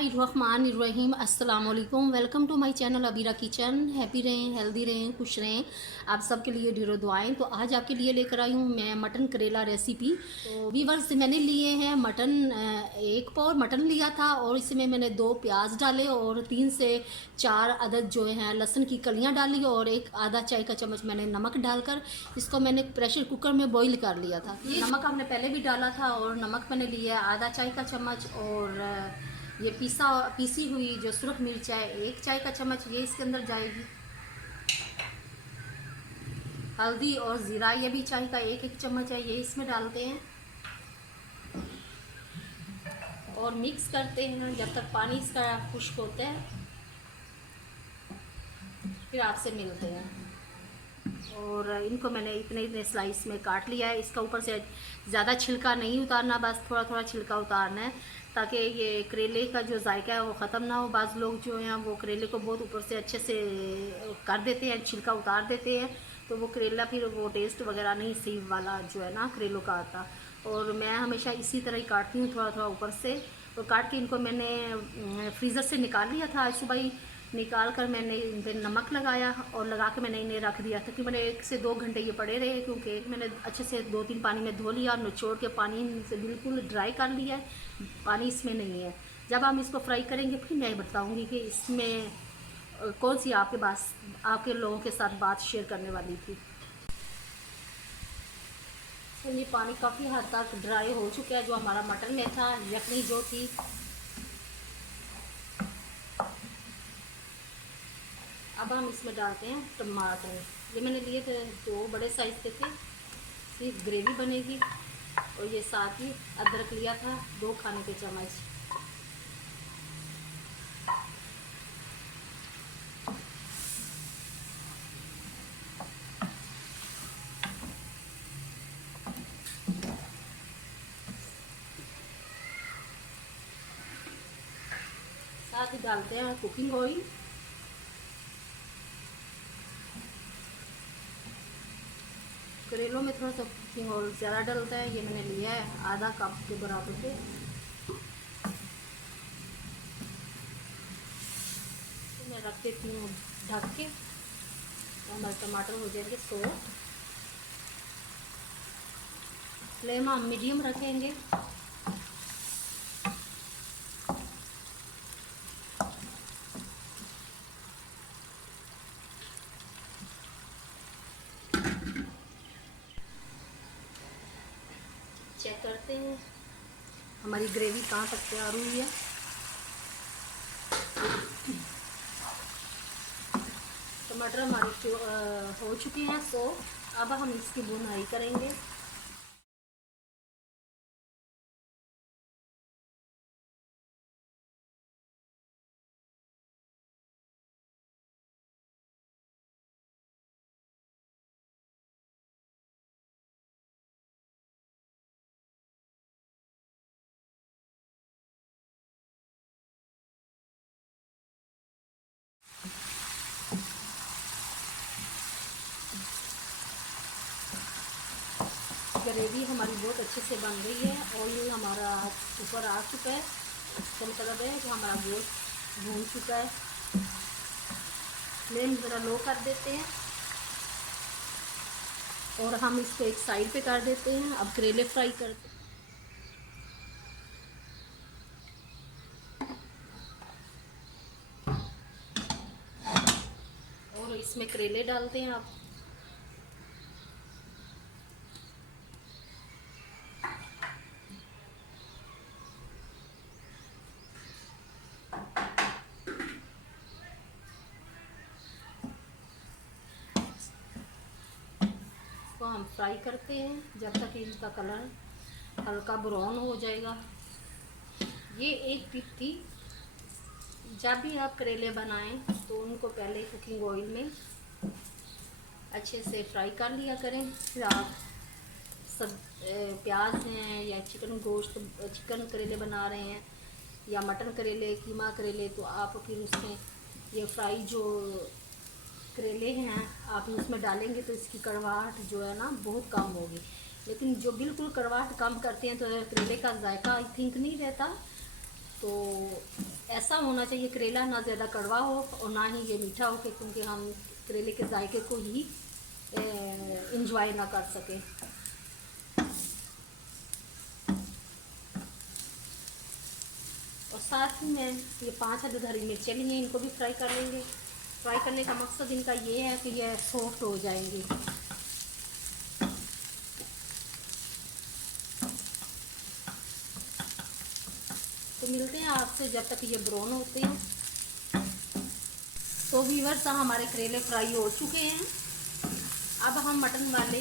बिस्मिल्लाहिर्रहमानिर्रहीम। अस्सलाम वालेकुम। Welcome to my channel Abeera kitchen. Happy रहें, हेल्दी रहें, खुश रहें। आप सबके लिए ढेरों दुआएं। तो आज आपके लिए लेकर आई हूँ मैं मटन करेला रेसिपी। तो व्यूअर्स, मैंने लिए हैं मटन, एक पाव मटन लिया था और इसमें मैंने 2 प्याज डाले और 3 से 4 अदद जो हैं लहसुन की कलियाँ डाली और एक आधा चाय का चम्मच मैंने नमक डालकर इसको मैंने प्रेशर कुकर में बॉईल कर लिया था। ये नमक हमने पहले भी डाला था और नमक मैंने लिया है आधा चाय का चम्मच और ये पीसी हुई जो सुरख मिर्च है 1 चाय का चम्मच ये इसके अंदर जाएगी। हल्दी और ज़ीरा ये भी चाय का 1 चम्मच है, ये इसमें डालते हैं और मिक्स करते हैं जब तक पानी इसका खुश्क होता है। फिर आपसे मिलते हैं। और इनको मैंने इतने इतने स्लाइस में काट लिया है। इसका ऊपर से ज़्यादा छिलका नहीं उतारना, बस थोड़ा थोड़ा छिलका उतारना है ताकि ये करेले का जो जायका है वो ख़त्म ना हो। बाज़ लोग जो हैं वो करेले को बहुत ऊपर से अच्छे से कर देते हैं, छिलका उतार देते हैं, तो वो करेला फिर वो टेस्ट वगैरह नहीं सही वाला जो है ना करेलों का आता। और मैं हमेशा इसी तरह ही काटती हूँ, थोड़ा थोड़ा ऊपर से। और काट के इनको मैंने फ्रीज़र से निकाल लिया था आज सुबह ही। निकाल कर मैंने इन पर नमक लगाया और लगा के मैंने इन्हें रख दिया था कि मैंने 1 से 2 घंटे ये पड़े रहे, क्योंकि मैंने अच्छे से 2-3 पानी में धो लिया और निचोड़ के पानी से बिल्कुल ड्राई कर लिया है, पानी इसमें नहीं है। जब हम इसको फ्राई करेंगे फिर मैं बताऊंगी कि इसमें कौन सी आपके पास आपके लोगों के साथ बात शेयर करने वाली थी। तो ये पानी काफ़ी हद तक ड्राई हो चुका है जो हमारा मटन में था, यखनी जो थी। अब हम इसमें डालते हैं टमाटर। ये मैंने लिए थे 2 बड़े साइज़ के थे, सिर्फ ग्रेवी बनेगी। और ये साथ ही अदरक लिया था 2 खाने के चम्मच। साथ ही डालते हैं कुकिंग ऑयल। करेलों में थोड़ा सा कुकिंग ऑयल ज़्यादा डलता है, ये मैंने लिया है आधा कप के बराबर के। तो मैं रख देती हूँ ढक के, हमारे टमाटर हो जाएंगे सॉफ्ट। फ्लेम हम मीडियम रखेंगे। चेक करते हैं हमारी ग्रेवी कहाँ तक तैयार हुई है। टमाटर हमारे हो चुके हैं, सो अब हम इसकी भुनाई करेंगे। ग्रेवी हमारी बहुत अच्छे से बन गई है, ऑयल हमारा ऊपर आ चुका है, इसका मतलब है कि हमारा गोश्त भून चुका है। फ्लेम ज़रा लो कर देते हैं और हम इसको एक साइड पे कर देते हैं। अब करेले फ्राई करते हैं। और इसमें करेले डालते हैं। अब इसको हम फ्राई करते हैं जब तक इनका कलर हल्का ब्राउन हो जाएगा। ये एक टिप थी, जब भी आप करेले बनाएं तो उनको पहले कुकिंग ऑयल में अच्छे से फ्राई कर लिया करें। फिर आप सब प्याज हैं या चिकन करेले बना रहे हैं या मटन करेले, कीमा करेले, तो आप फिर उसमें ये फ्राई जो करेले हैं आप उसमें डालेंगे तो इसकी कड़वाहट जो है ना बहुत कम होगी। लेकिन जो बिल्कुल कड़वाहट कम करते हैं तो करेले का जायका आई थिंक नहीं रहता, तो ऐसा होना चाहिए करेला, ना ज़्यादा कड़वा हो और ना ही ये मीठा हो, क्योंकि हम करेले के जायके को ही इंजॉय ना कर सकें। और साथ ही में ये 5 अदद हरी मिर्चें ली हैं, इनको भी फ्राई कर लेंगे। फ्राई करने का मकसद इनका ये है कि ये सॉफ्ट हो जाएंगी। तो मिलते हैं आपसे जब तक ये ब्राउन होते हैं। तो व्यूअर्स हमारे करेले फ्राई हो चुके हैं। अब हम मटन वाले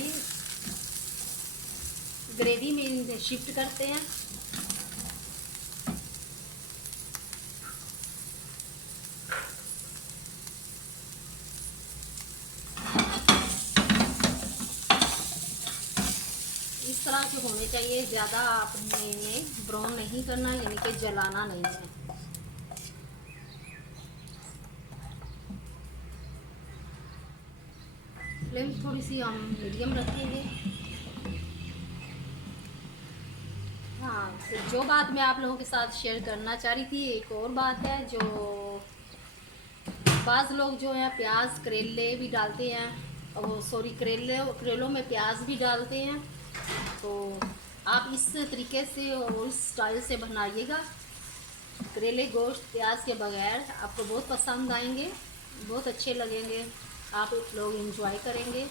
ग्रेवी में शिफ्ट करते हैं। इस तरह के होने चाहिए, ज़्यादा आपने इन्हें ब्राउन नहीं करना, यानी कि जलाना नहीं है। फ्लेम थोड़ी सी हम मीडियम रखेंगे। हाँ, तो जो बात मैं आप लोगों के साथ शेयर करना चाह रही थी, एक और बात है, जो बाज़ लोग जो है प्याज करेले भी डालते हैं, और सॉरी करेलों में प्याज भी डालते हैं। तो आप इस तरीके से और इस स्टाइल से बनाइएगा। करेले गोश्त प्याज के बगैर आपको बहुत पसंद आएंगे, बहुत अच्छे लगेंगे, आप लोग एंजॉय करेंगे।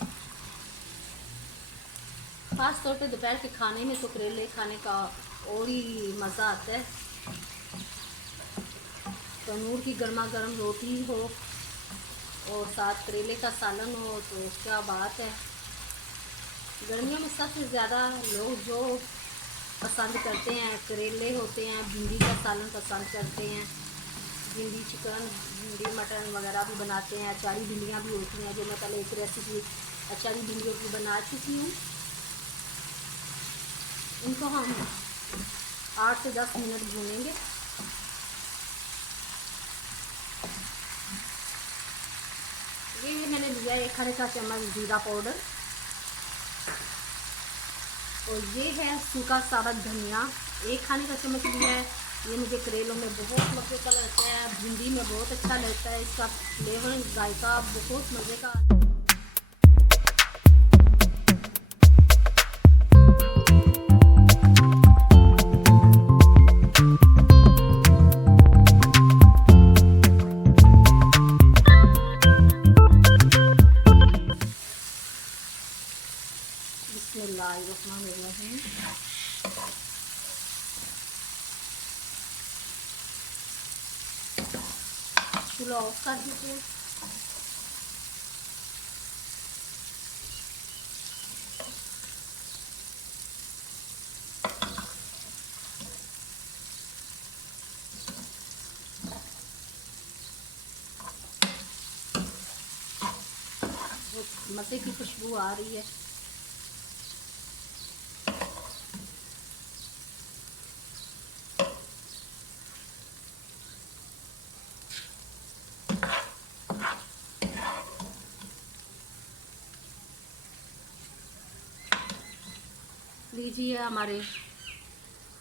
ख़ास तौर पे दोपहर के खाने में तो करेले खाने का और ही मज़ा आता है। तंदूर की गर्मा गर्म रोटी हो और साथ करेले का सालन हो तो क्या बात है। गर्मियों में सबसे ज़्यादा लोग जो पसंद करते हैं करेले होते हैं, भिंडी का सालन पसंद करते हैं। भिंडी चिकन, भिंडी मटन वगैरह भी बनाते हैं। अचारी भिंडियाँ भी होती हैं, जो मैं पहले एक रेसिपी अचारी भिंडियों की बना चुकी हूँ। इनको हम 8 से 10 मिनट भूनेंगे। ये मैंने लिया 1 खाने का चम्मच जीरा पाउडर, और ये है सूखा साबुत धनिया 1 खाने का चम्मच लिया है। ये मुझे करेलों में बहुत मज़े का लगता है, भिंडी में बहुत अच्छा लगता है। इसका फ्लेवर जायका बहुत मज़े का। बिस्मिल्लाहिर्रहमानिर्रहीम। चूल्हा ऑफ कर दीजिए। मज़े की खुशबू आ रही है। लीजिए हमारे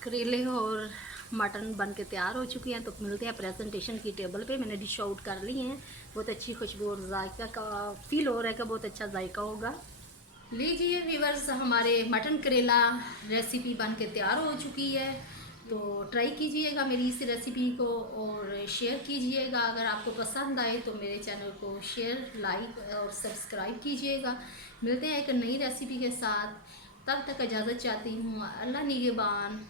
करेले और मटन बन के तैयार हो चुके हैं। तो मिलते हैं प्रेजेंटेशन की टेबल पे। मैंने डिश आउट कर ली हैं। बहुत अच्छी खुशबू और जायका का फील हो रहा है कि बहुत अच्छा जायका होगा। लीजिए व्यूअर्स, हमारे मटन करेला रेसिपी बन के तैयार हो चुकी है। तो ट्राई कीजिएगा मेरी इस रेसिपी को और शेयर कीजिएगा। अगर आपको पसंद आए तो मेरे चैनल को शेयर, लाइक और सब्सक्राइब कीजिएगा। मिलते हैं एक नई रेसिपी के साथ, तब तक इजाज़त चाहती हूँ। अल्लाह निगहबान।